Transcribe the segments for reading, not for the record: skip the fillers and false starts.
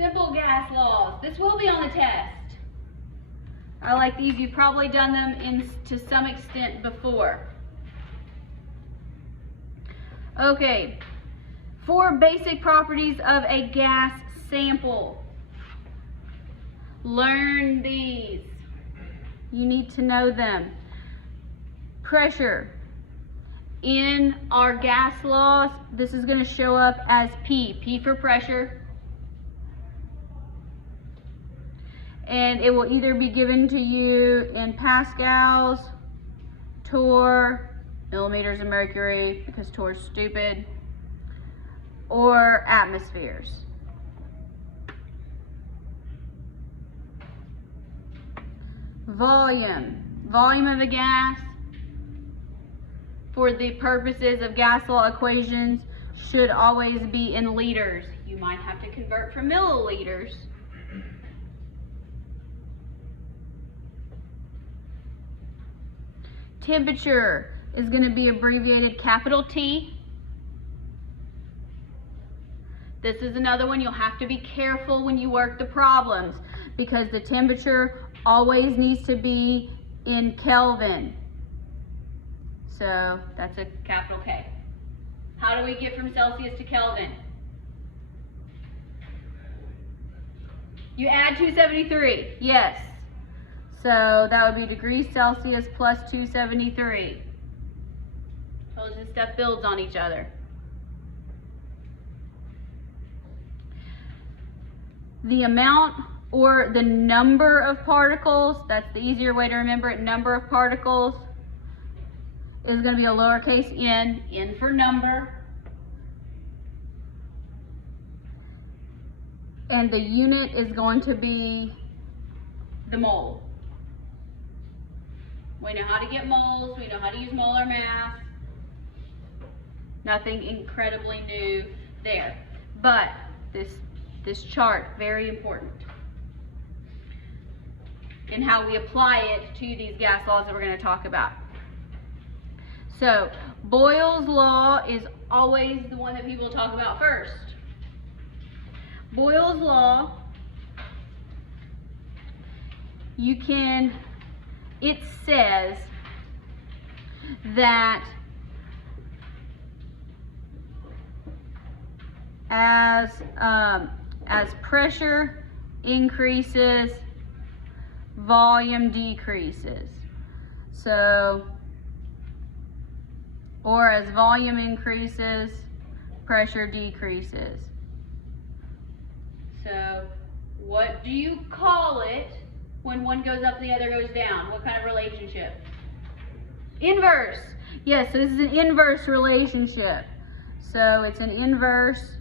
Simple gas laws. This will be on the test. I like these. You've probably done them to some extent before. Okay. 4 basic properties of a gas sample. Learn these. You need to know them. Pressure. In our gas laws, this is going to show up as P. P for pressure. And it will either be given to you in pascals, torr, millimeters of mercury, because torr is stupid, or atmospheres. Volume. Volume of a gas, for the purposes of gas law equations, should always be in liters. You might have to convert from milliliters. Temperature is going to be abbreviated capital T. This is another one you'll have to be careful when you work the problems, because the temperature always needs to be in Kelvin. So that's a capital K. How do we get from Celsius to Kelvin? You add 273, yes. So that would be degrees Celsius plus 273. So this stuff builds on each other. The amount or the number of particles, that's the easier way to remember it, number of particles, is going to be a lowercase n for number. And the unit is going to be the mole. We know how to get moles, we know how to use molar mass. Nothing incredibly new there. But this chart, very important in how we apply it to these gas laws that we're going to talk about. So, Boyle's law is always the one that people talk about first. Boyle's law, it says that as pressure increases, volume decreases. So, or as volume increases, pressure decreases. So, what do you call it when one goes up and the other goes down? What kind of relationship? Inverse. Yes, so this is an inverse relationship. So it's an inverse.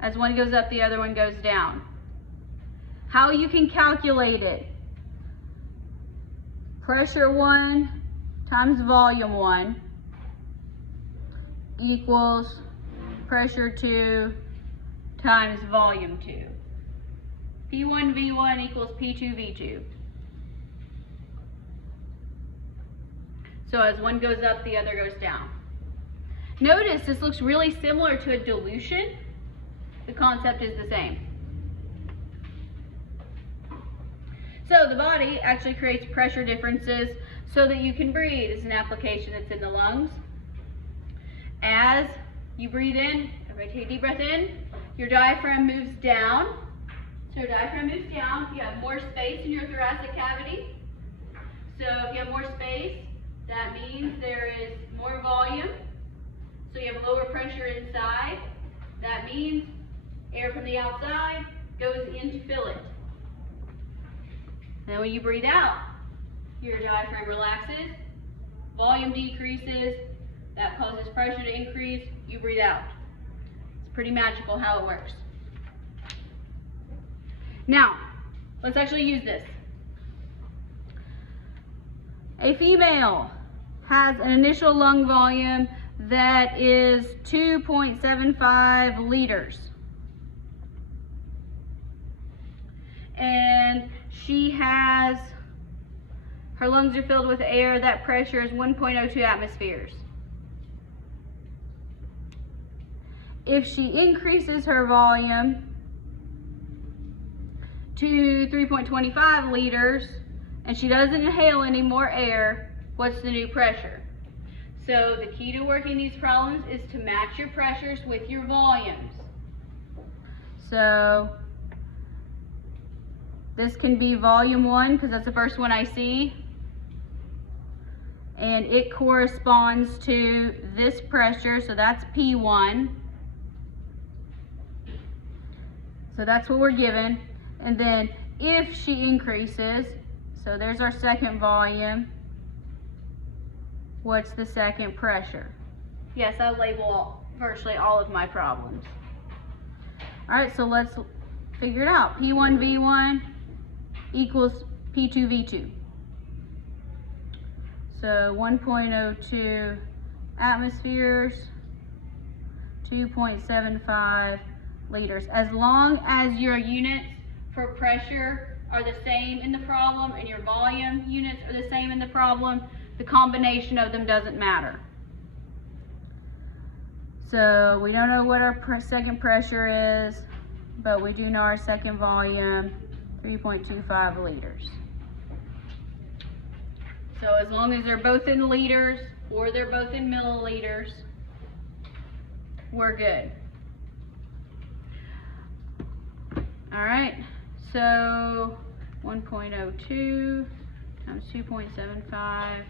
As one goes up, the other one goes down. How you can calculate it? Pressure 1 times volume 1 equals pressure 2 times volume 2. P1 V1 equals P2 V2. So as one goes up, the other goes down. Notice this looks really similar to a dilution. The concept is the same. So the body actually creates pressure differences so that you can breathe. It's an application that's in the lungs. As you breathe in, everybody take a deep breath in, your diaphragm moves down. So your diaphragm moves down. You have more space in your thoracic cavity. So if you have more space, that means there is more volume. So you have lower pressure inside. That means air from the outside goes in to fill it. Then when you breathe out, your diaphragm relaxes, volume decreases, that causes pressure to increase, you breathe out. It's pretty magical how it works. Now, let's actually use this. A female has an initial lung volume that is 2.75 liters. And her lungs are filled with air. That pressure is 1.02 atmospheres. If she increases her volume to 3.25 liters and she doesn't inhale any more air, what's the new pressure? So the key to working these problems is to match your pressures with your volumes. So this can be volume 1 because that's the first one I see. And it corresponds to this pressure, so that's P1. So that's what we're given. And then if she increases, so there's our second volume, what's the second pressure? Yes, I label virtually all of my problems. All right, so let's figure it out. P1V1 equals P2V2. So 1.02 atmospheres, 2.75 liters. As long as your units for pressure are the same in the problem and your volume units are the same in the problem, the combination of them doesn't matter. So we don't know what our second pressure is, but we do know our second volume, 3.25 liters. So as long as they're both in liters or they're both in milliliters, we're good. All right, so 1.02 times 2.75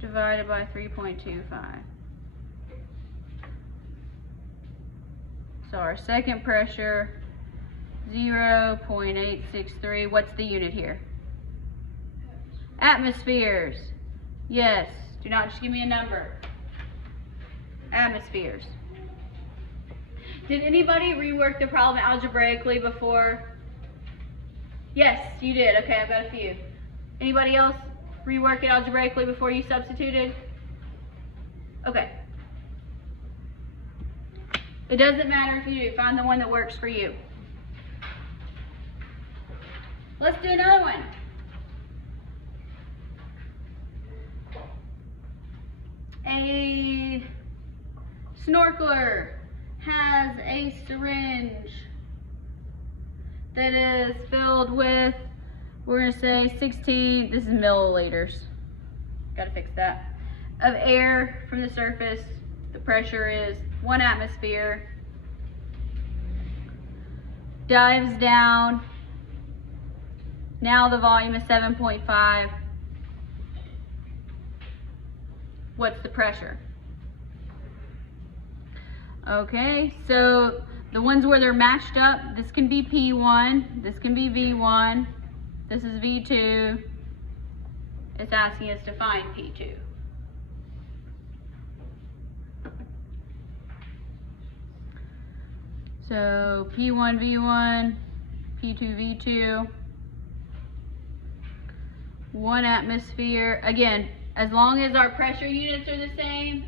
divided by 3.25. So our second pressure, 0.863. What's the unit here? Atmospheres. Yes, do not just give me a number. Atmospheres. Did anybody rework the problem algebraically before? Yes, you did. Okay, I've got a few. Anybody else rework it algebraically before you substituted? Okay. It doesn't matter if you do. Find the one that works for you. Let's do another one. A snorkeler has a syringe that is filled with, we're going to say 16, this is milliliters, got to fix that, of air from the surface. The pressure is 1 atmosphere. Dives down. Now the volume is 7.5. What's the pressure? Okay, so the ones where they're matched up, this can be P1, this can be V1, this is V2. It's asking us to find P2. So P1, V1, P2, V2, 1 atmosphere. Again, as long as our pressure units are the same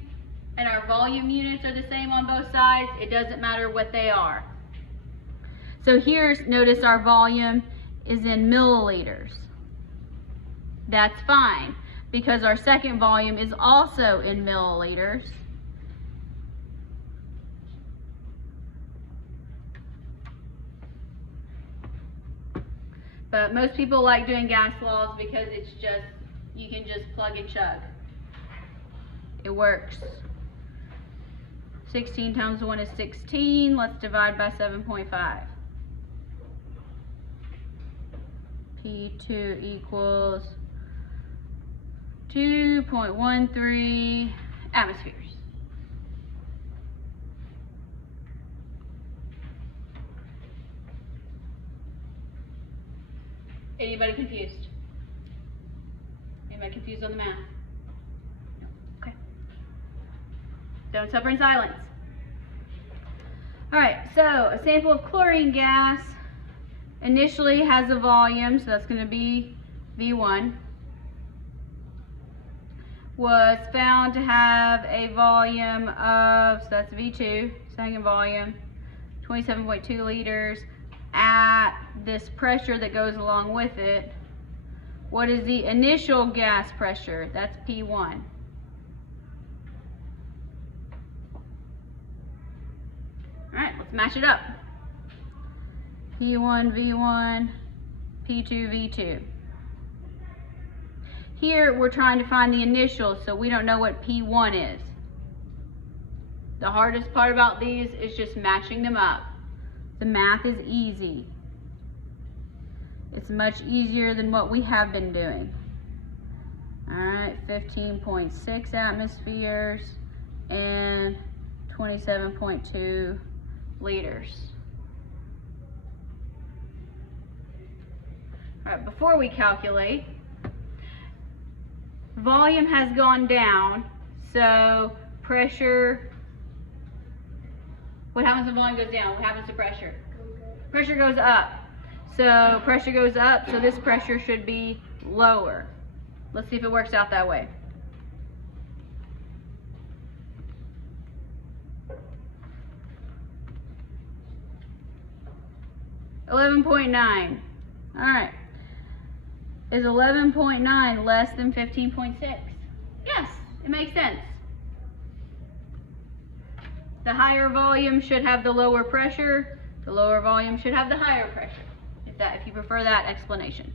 and our volume units are the same on both sides, it doesn't matter what they are. So here's, notice our volume is in milliliters. That's fine, because our second volume is also in milliliters. But most people like doing gas laws because it's just, you can just plug and chug. It works. 16 times 1 is 16. Let's divide by 7.5. P2 equals 2.13 atmospheres. Anybody confused? Anybody confused on the math? No. Okay. Don't suffer in silence. All right, so a sample of chlorine gas initially has a volume, so that's going to be V1, was found to have a volume of, so that's V2, second volume, 27.2 liters at this pressure that goes along with it. What is the initial gas pressure? That's P1. All right, let's match it up. P1, V1, P2V2. Here we're trying to find the initials, so we don't know what P1 is. The hardest part about these is just matching them up. The math is easy. It's much easier than what we have been doing. Alright, 15.6 atmospheres and 27.2 liters. Alright, before we calculate, volume has gone down, so pressure, what happens when volume goes down? What happens to pressure? Pressure goes up. So pressure goes up, so this pressure should be lower. Let's see if it works out that way. $11.9. Alright. Is 11.9 less than 15.6? Yes, it makes sense. The higher volume should have the lower pressure. The lower volume should have the higher pressure, if you prefer that explanation.